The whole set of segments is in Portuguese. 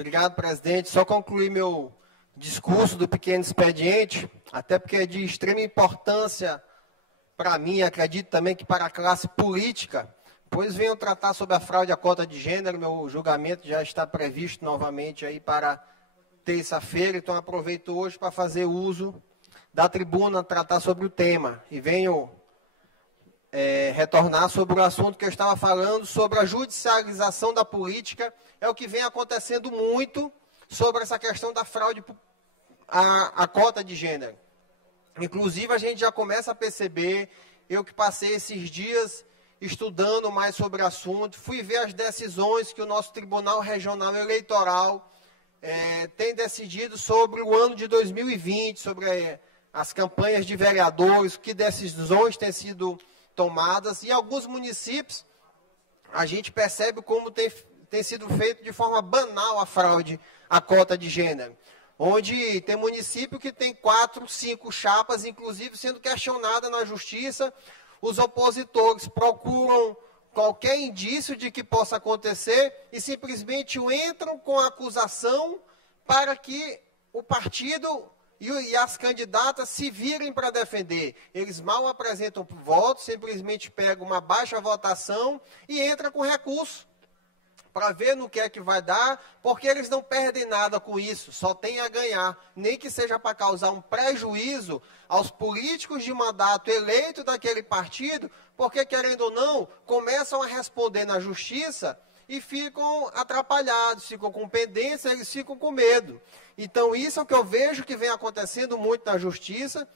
Obrigado, presidente. Só concluir meu discurso do pequeno expediente, até porque é de extrema importância para mim, acredito também que para a classe política, pois venham tratar sobre a fraude à cota de gênero. Meu julgamento já está previsto novamente aí para terça-feira, então aproveito hoje para fazer uso da tribuna, tratar sobre o tema. E venho retornar sobre o assunto que eu estava falando, sobre a judicialização da política. É o que vem acontecendo muito sobre essa questão da fraude à cota de gênero. Inclusive, a gente já começa a perceber, eu que passei esses dias estudando mais sobre o assunto, fui ver as decisões que o nosso Tribunal Regional Eleitoral tem decidido sobre o ano de 2020, sobre as campanhas de vereadores, que decisões têm sido tomadas. E alguns municípios, a gente percebe como tem sido feito de forma banal a fraude à cota de gênero. Onde tem município que tem 4, 5 chapas, inclusive sendo questionada na justiça. Os opositores procuram qualquer indício de que possa acontecer e simplesmente entram com a acusação para que o partido e as candidatas se virem para defender. Eles mal apresentam votos, simplesmente pegam uma baixa votação e entram com recurso para ver no que é que vai dar, porque eles não perdem nada com isso, só tem a ganhar, nem que seja para causar um prejuízo aos políticos de mandato eleito daquele partido, porque, querendo ou não, começam a responder na justiça e ficam atrapalhados, ficam com pendência, eles ficam com medo. Então, isso é o que eu vejo que vem acontecendo muito na justiça,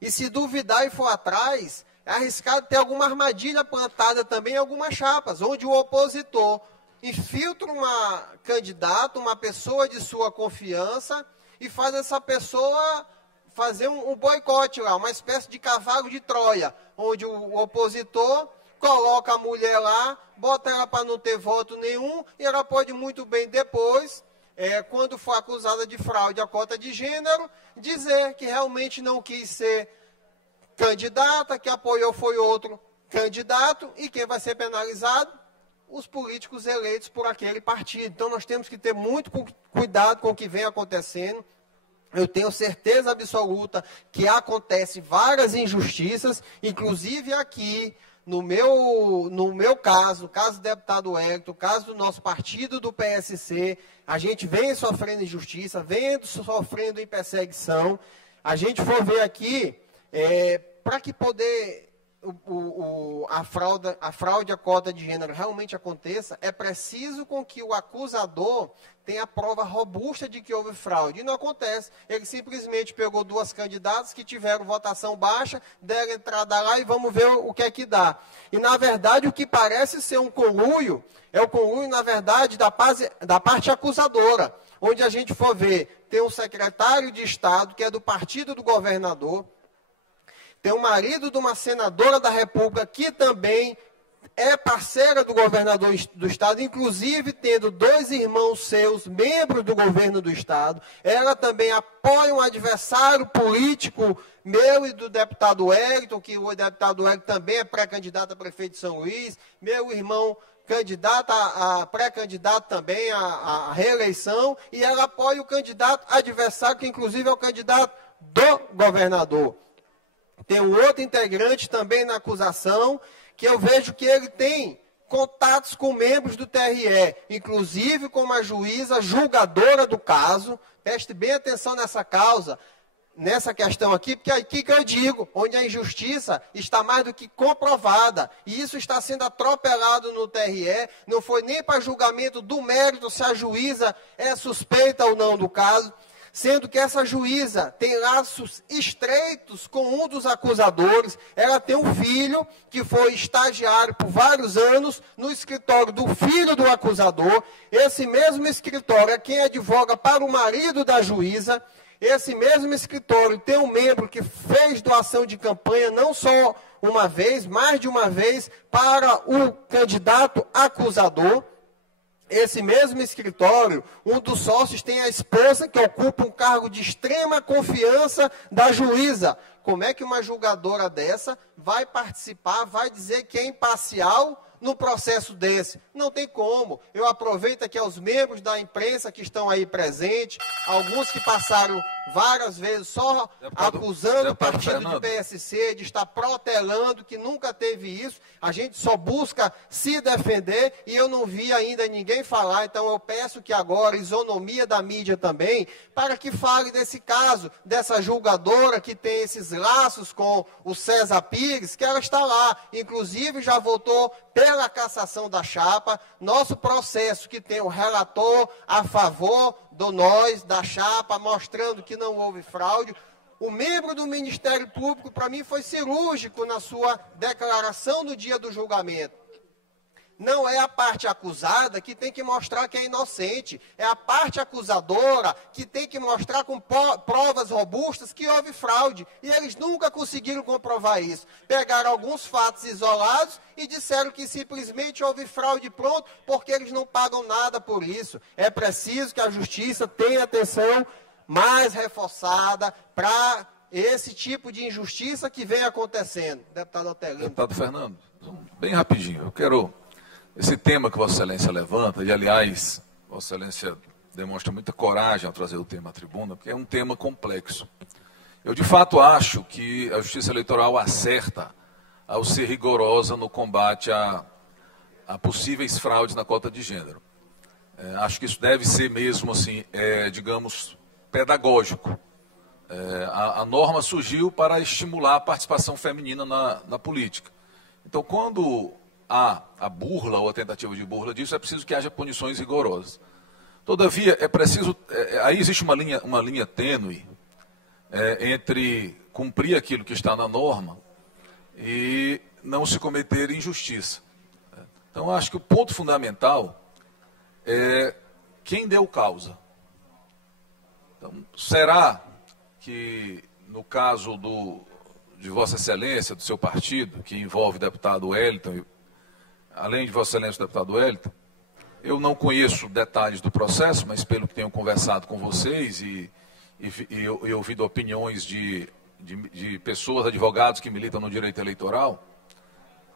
e se duvidar e for atrás, é arriscado ter alguma armadilha plantada também em algumas chapas, onde o opositor infiltra uma candidata, uma pessoa de sua confiança, e faz essa pessoa fazer um boicote lá, uma espécie de cavalo de Troia, onde o opositor coloca a mulher lá, bota ela para não ter voto nenhum, e ela pode muito bem depois, quando for acusada de fraude à cota de gênero, dizer que realmente não quis ser candidata, que apoiou foi outro candidato, e quem vai ser penalizado? Os políticos eleitos por aquele partido. Então, nós temos que ter muito cuidado com o que vem acontecendo. Eu tenho certeza absoluta que acontece várias injustiças, inclusive aqui, no meu caso, o caso do deputado Hélito, o caso do nosso partido do PSC, a gente vem sofrendo injustiça, vem sofrendo em perseguição. A gente for ver aqui, para que poder a fraude à cota de gênero realmente aconteça, é preciso com que o acusador tenha prova robusta de que houve fraude. E não acontece. Ele simplesmente pegou 2 candidatas que tiveram votação baixa, deram entrada lá e vamos ver o que é que dá. E, na verdade, o que parece ser um conluio, é o conluio, na verdade, da parte acusadora. Onde a gente for ver, tem um secretário de Estado, que é do partido do governador, tem o marido de uma senadora da República, que também é parceira do governador do Estado, inclusive tendo 2 irmãos seus, membros do governo do Estado. Ela também apoia um adversário político meu e do deputado Hélito, que o deputado Hélito também é pré-candidato a prefeito de São Luís. Meu irmão pré-candidato também à reeleição. E ela apoia o candidato adversário, que inclusive é o candidato do governador. Tem um outro integrante também na acusação, que eu vejo que ele tem contatos com membros do TRE, inclusive com uma juíza julgadora do caso. Preste bem atenção nessa causa, nessa questão aqui, porque é aqui que eu digo, onde a injustiça está mais do que comprovada, e isso está sendo atropelado no TRE, não foi nem para julgamento do mérito se a juíza é suspeita ou não do caso, sendo que essa juíza tem laços estreitos com um dos acusadores. Ela tem um filho que foi estagiário por vários anos no escritório do filho do acusador. Esse mesmo escritório é quem advoga para o marido da juíza. Esse mesmo escritório tem um membro que fez doação de campanha, não só uma vez, mais de uma vez, para o candidato acusador. Esse mesmo escritório, um dos sócios tem a esposa que ocupa um cargo de extrema confiança da juíza. Como é que uma julgadora dessa vai participar, vai dizer que é imparcial num processo desse? Não tem como. Eu aproveito aqui aos membros da imprensa que estão aí presentes, alguns que passaram várias vezes só acusando o partido de PSC de estar protelando, que nunca teve isso. A gente só busca se defender e eu não vi ainda ninguém falar. Então eu peço que agora, isonomia da mídia também, para que fale desse caso, dessa julgadora que tem esses laços com o César Pires, que ela está lá. Inclusive já votou pela cassação da chapa. Nosso processo que tem o relator a favor da chapa, mostrando que não houve fraude. O membro do Ministério Público, para mim, foi cirúrgico na sua declaração no dia do julgamento. Não é a parte acusada que tem que mostrar que é inocente. É a parte acusadora que tem que mostrar com provas robustas que houve fraude. E eles nunca conseguiram comprovar isso. Pegaram alguns fatos isolados e disseram que simplesmente houve fraude pronto, porque eles não pagam nada por isso. É preciso que a justiça tenha atenção mais reforçada para esse tipo de injustiça que vem acontecendo. Deputado Otelino. Deputado Fernando, bem rapidinho, eu quero... Esse tema que Vossa Excelência levanta, e aliás, Vossa Excelência demonstra muita coragem ao trazer o tema à tribuna, porque é um tema complexo. Eu, de fato, acho que a Justiça Eleitoral acerta ao ser rigorosa no combate a possíveis fraudes na cota de gênero. Acho que isso deve ser mesmo, assim, digamos, pedagógico. A norma surgiu para estimular a participação feminina na política. Então, quando há a burla ou a tentativa de burla disso, é preciso que haja punições rigorosas. Todavia, é preciso... aí existe uma linha tênue entre cumprir aquilo que está na norma e não se cometer injustiça. Então, acho que o ponto fundamental é quem deu causa. Então, será que, no caso de Vossa Excelência, do seu partido, que envolve o deputado Wellington, além de Vossa Excelência, o deputado Wellington, eu não conheço detalhes do processo, mas pelo que tenho conversado com vocês e ouvido opiniões de pessoas, advogados que militam no direito eleitoral,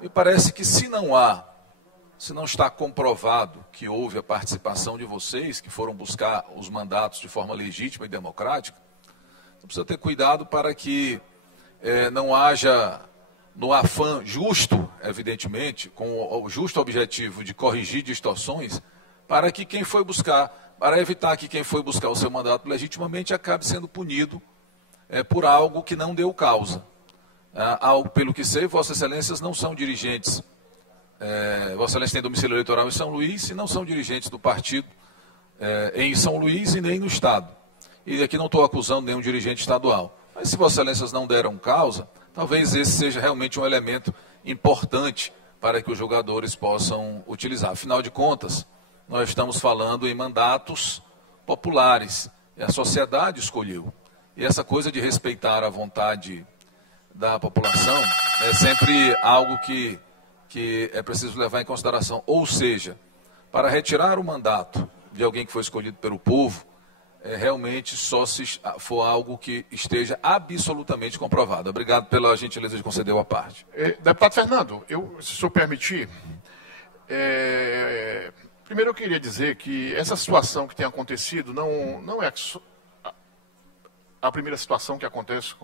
me parece que se não está comprovado que houve a participação de vocês, que foram buscar os mandatos de forma legítima e democrática, então precisa ter cuidado para que não haja, no afã justo, evidentemente, com o justo objetivo de corrigir distorções, para evitar que quem foi buscar o seu mandato legitimamente acabe sendo punido por algo que não deu causa. Pelo que sei, Vossas Excelências não são dirigentes, Vossa Excelência tem domicílio eleitoral em São Luís e não são dirigentes do partido em São Luís e nem no Estado. E aqui não estou acusando nenhum dirigente estadual. Mas se Vossas Excelências não deram causa, talvez esse seja realmente um elemento importante para que os julgadores possam utilizar. Afinal de contas, nós estamos falando em mandatos populares, e a sociedade escolheu. E essa coisa de respeitar a vontade da população é sempre algo que é preciso levar em consideração. Ou seja, para retirar o mandato de alguém que foi escolhido pelo povo, realmente só se for algo que esteja absolutamente comprovado. Obrigado pela gentileza de conceder a parte. Deputado Fernando, se o senhor permitir, primeiro eu queria dizer que essa situação que tem acontecido não é a primeira situação que acontece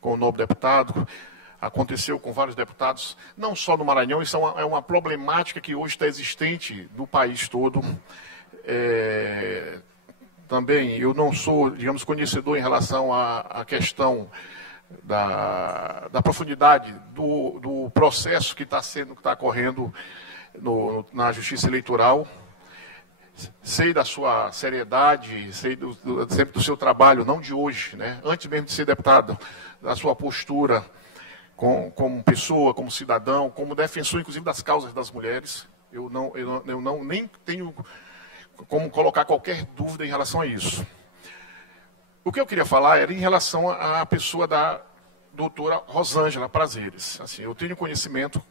com o novo deputado. Aconteceu com vários deputados, não só no Maranhão, isso é uma problemática que hoje está existente no país todo. Também eu não sou, digamos, conhecedor em relação à questão da profundidade do processo que está ocorrendo na Justiça Eleitoral. Sei da sua seriedade, sei sempre do seu trabalho, não de hoje, né? Antes mesmo de ser deputado, da sua postura como pessoa, como cidadão, como defensor, inclusive, das causas das mulheres. Eu nem tenho como colocar qualquer dúvida em relação a isso. O que eu queria falar era em relação à pessoa da doutora Rosângela Prazeres. Assim, eu tenho conhecimento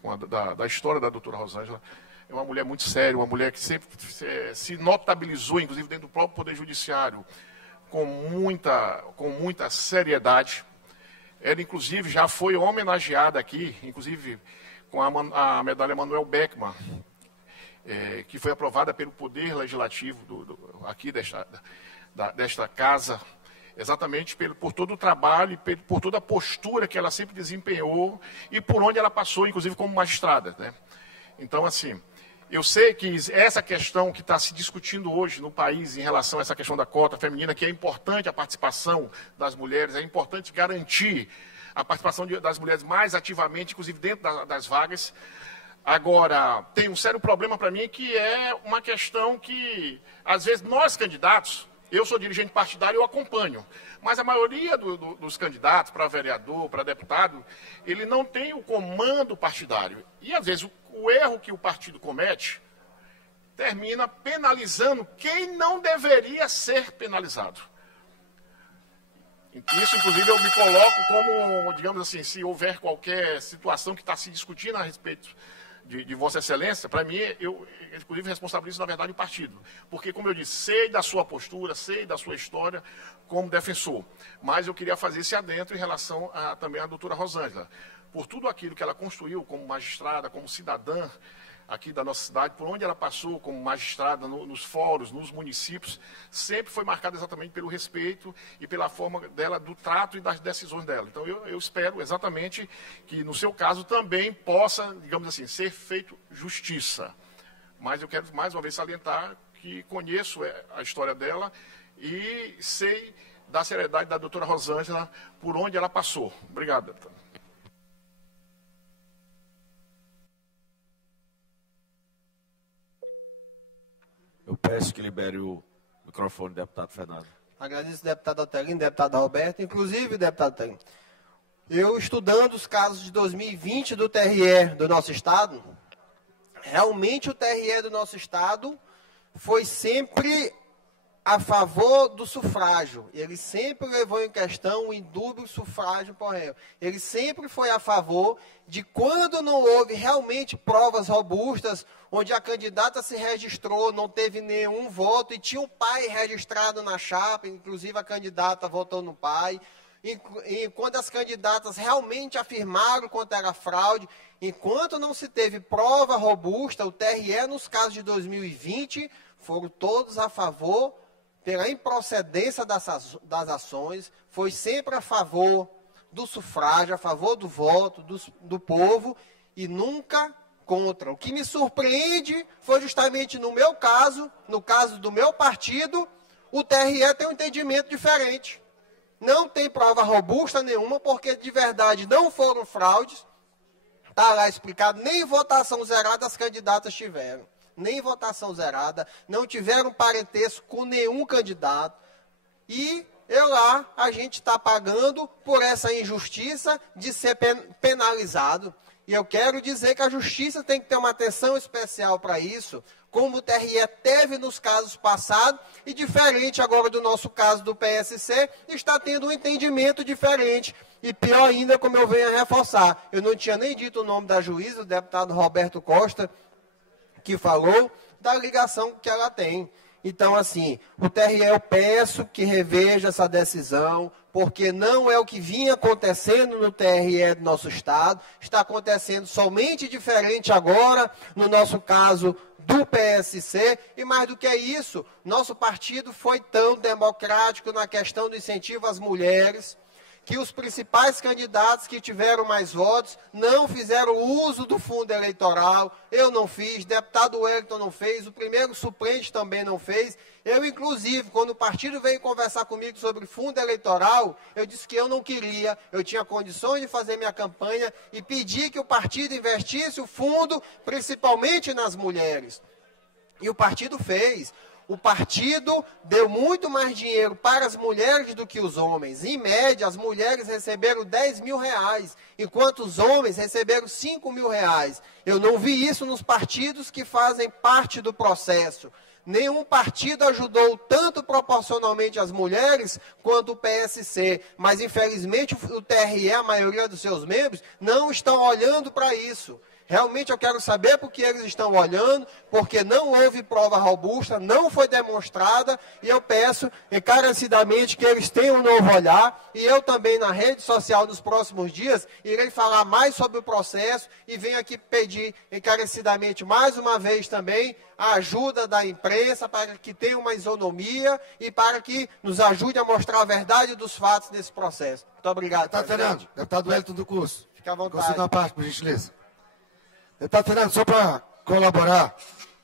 da história da doutora Rosângela. É uma mulher muito séria, uma mulher que sempre se notabilizou, inclusive dentro do próprio Poder Judiciário, com muita seriedade. Ela, inclusive, já foi homenageada aqui, inclusive com a medalha Manuel Beckmann, que foi aprovada pelo Poder Legislativo aqui desta casa, exatamente por todo o trabalho, por toda a postura que ela sempre desempenhou e por onde ela passou, inclusive como magistrada, né? Então, assim, eu sei que essa questão que está se discutindo hoje no país em relação a essa questão da cota feminina, que é importante a participação das mulheres, é importante garantir a participação das mulheres mais ativamente, inclusive dentro das vagas. Agora, tem um sério problema para mim, que é uma questão que, às vezes, nós candidatos, eu sou dirigente partidário, eu acompanho, mas a maioria dos candidatos para vereador, para deputado, ele não tem o comando partidário. E, às vezes, o erro que o partido comete termina penalizando quem não deveria ser penalizado. Isso, inclusive, eu me coloco como, digamos assim, se houver qualquer situação que está se discutindo a respeito de Vossa Excelência, para mim, eu, inclusive, responsabilizo, na verdade, o partido. Porque, como eu disse, sei da sua postura, sei da sua história como defensor. Mas eu queria fazer esse adentro em relação também à doutora Rosângela. Por tudo aquilo que ela construiu como magistrada, como cidadã aqui da nossa cidade, por onde ela passou como magistrada nos fóruns, nos municípios, sempre foi marcada exatamente pelo respeito e pela forma dela, do trato e das decisões dela. Então, eu espero exatamente que, no seu caso, também possa, digamos assim, ser feito justiça. Mas eu quero, mais uma vez, salientar que conheço a história dela e sei da seriedade da doutora Rosângela por onde ela passou. Obrigado, deputada. Eu peço que libere o microfone do deputado Fernando. Agradeço, deputado Otelino, deputado Roberto, inclusive, deputado Otelino. Eu, estudando os casos de 2020 do TRE do nosso Estado, realmente o TRE do nosso Estado foi sempre a favor do sufrágio. Ele sempre levou em questão o indúbio sufrágio por réu. Ele sempre foi a favor de, quando não houve realmente provas robustas, onde a candidata se registrou, não teve nenhum voto e tinha um pai registrado na chapa, inclusive a candidata votou no pai, e quando as candidatas realmente afirmaram quanto era fraude, enquanto não se teve prova robusta, o TRE, nos casos de 2020, foram todos a favor pela improcedência das ações, foi sempre a favor do sufrágio, a favor do voto do povo e nunca contra. O que me surpreende foi justamente no meu caso, no caso do meu partido, o TRE tem um entendimento diferente. Não tem prova robusta nenhuma, porque de verdade não foram fraudes, está lá explicado, nem votação zerada as candidatas tiveram. Nem votação zerada, não tiveram parentesco com nenhum candidato. E a gente está pagando por essa injustiça de ser penalizado. E eu quero dizer que a justiça tem que ter uma atenção especial para isso, como o TRE teve nos casos passados, e diferente agora do nosso caso do PSC, está tendo um entendimento diferente. E pior ainda, como eu venho a reforçar, eu não tinha nem dito o nome da juíza, o deputado Roberto Costa, que falou da ligação que ela tem. Então, assim, o TRE, eu peço que reveja essa decisão, porque não é o que vinha acontecendo no TRE do nosso Estado, está acontecendo somente diferente agora, no nosso caso do PSC, e mais do que isso, nosso partido foi tão democrático na questão do incentivo às mulheres, que os principais candidatos que tiveram mais votos não fizeram uso do fundo eleitoral. Eu não fiz, deputado Wellington não fez, o primeiro suplente também não fez. Eu, inclusive, quando o partido veio conversar comigo sobre fundo eleitoral, eu disse que eu não queria, eu tinha condições de fazer minha campanha e pedi que o partido investisse o fundo, principalmente nas mulheres. E o partido fez. O partido deu muito mais dinheiro para as mulheres do que os homens. Em média, as mulheres receberam 10 mil reais, enquanto os homens receberam 5 mil reais. Eu não vi isso nos partidos que fazem parte do processo. Nenhum partido ajudou tanto proporcionalmente as mulheres quanto o PSC. Mas, infelizmente, o TRE, a maioria dos seus membros, não estão olhando para isso. Realmente eu quero saber porque eles estão olhando, porque não houve prova robusta, não foi demonstrada, e eu peço encarecidamente que eles tenham um novo olhar, e eu também na rede social nos próximos dias irei falar mais sobre o processo e venho aqui pedir encarecidamente mais uma vez também a ajuda da imprensa para que tenha uma isonomia e para que nos ajude a mostrar a verdade dos fatos desse processo. Muito obrigado. Deputado Fernando, deputado Wellington do curso. Fique à vontade. Consiga uma parte, por gentileza. Deputado Fernando, só para colaborar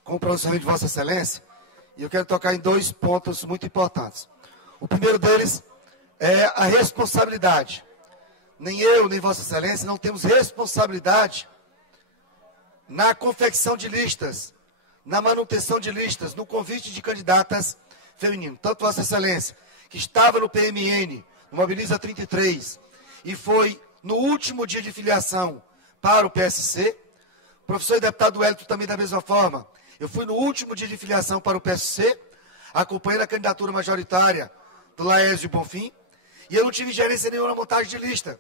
com o pronunciamento de Vossa Excelência, eu quero tocar em 2 pontos muito importantes. O primeiro deles é a responsabilidade. Nem eu, nem Vossa Excelência não temos responsabilidade na confecção de listas, na manutenção de listas, no convite de candidatas femininas. Tanto Vossa Excelência, que estava no PMN, no Mobiliza 33, e foi no último dia de filiação para o PSC, professor e deputado Wellington também da mesma forma. Eu fui no último dia de filiação para o PSC, acompanhando a candidatura majoritária do Laércio Bonfim, e eu não tive ingerência nenhuma na montagem de lista.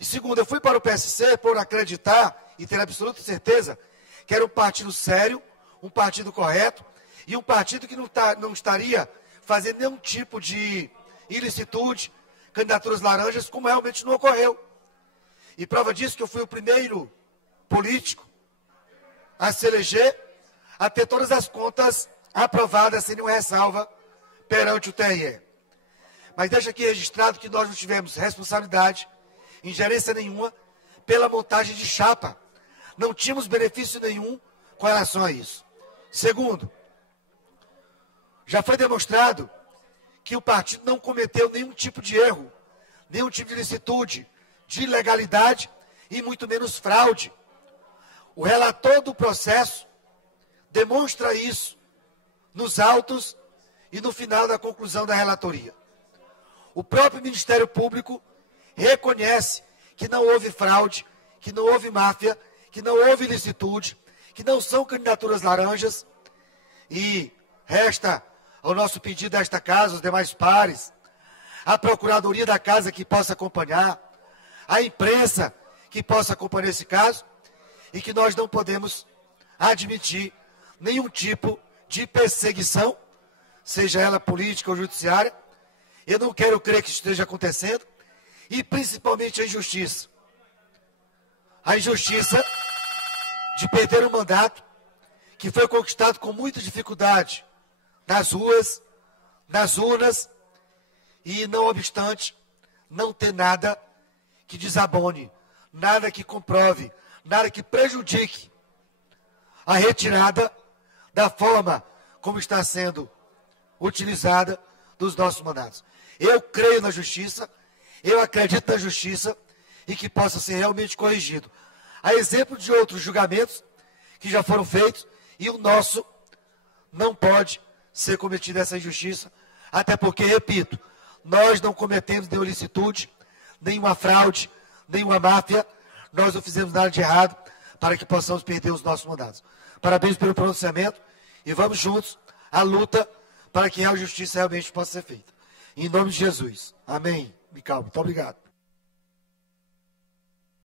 E segundo, eu fui para o PSC por acreditar e ter absoluta certeza que era um partido sério, um partido correto, e um partido que não estaria fazendo nenhum tipo de ilicitude, candidaturas laranjas, como realmente não ocorreu. E prova disso que eu fui o primeiro político a se eleger, a ter todas as contas aprovadas sem nenhuma ressalva perante o TRE. Mas deixa aqui registrado que nós não tivemos responsabilidade, ingerência nenhuma, pela montagem de chapa. Não tínhamos benefício nenhum com relação a isso. Segundo, já foi demonstrado que o partido não cometeu nenhum tipo de erro, nenhum tipo de ilicitude, de ilegalidade e muito menos fraude. O relator do processo demonstra isso nos autos e no final da conclusão da relatoria. O próprio Ministério Público reconhece que não houve fraude, que não houve máfia, que não houve ilicitude, que não são candidaturas laranjas, e resta ao nosso pedido desta casa, os demais pares, a Procuradoria da Casa que possa acompanhar, a imprensa que possa acompanhar esse caso, e que nós não podemos admitir nenhum tipo de perseguição, seja ela política ou judiciária. Eu não quero crer que isso esteja acontecendo, e principalmente a injustiça. A injustiça de perder um mandato que foi conquistado com muita dificuldade nas ruas, nas urnas, e não obstante, não ter nada que desabone, nada que comprove, nada que prejudique a retirada da forma como está sendo utilizada dos nossos mandatos. Eu creio na justiça, eu acredito na justiça e que possa ser realmente corrigido. A exemplo de outros julgamentos que já foram feitos, e o nosso não pode ser cometida essa injustiça, até porque, repito, nós não cometemos nenhuma ilicitude, nenhuma fraude, nenhuma máfia, nós não fizemos nada de errado para que possamos perder os nossos mandatos. Parabéns pelo pronunciamento e vamos juntos à luta para que a justiça realmente possa ser feita. Em nome de Jesus. Amém. Me calmo. Muito obrigado.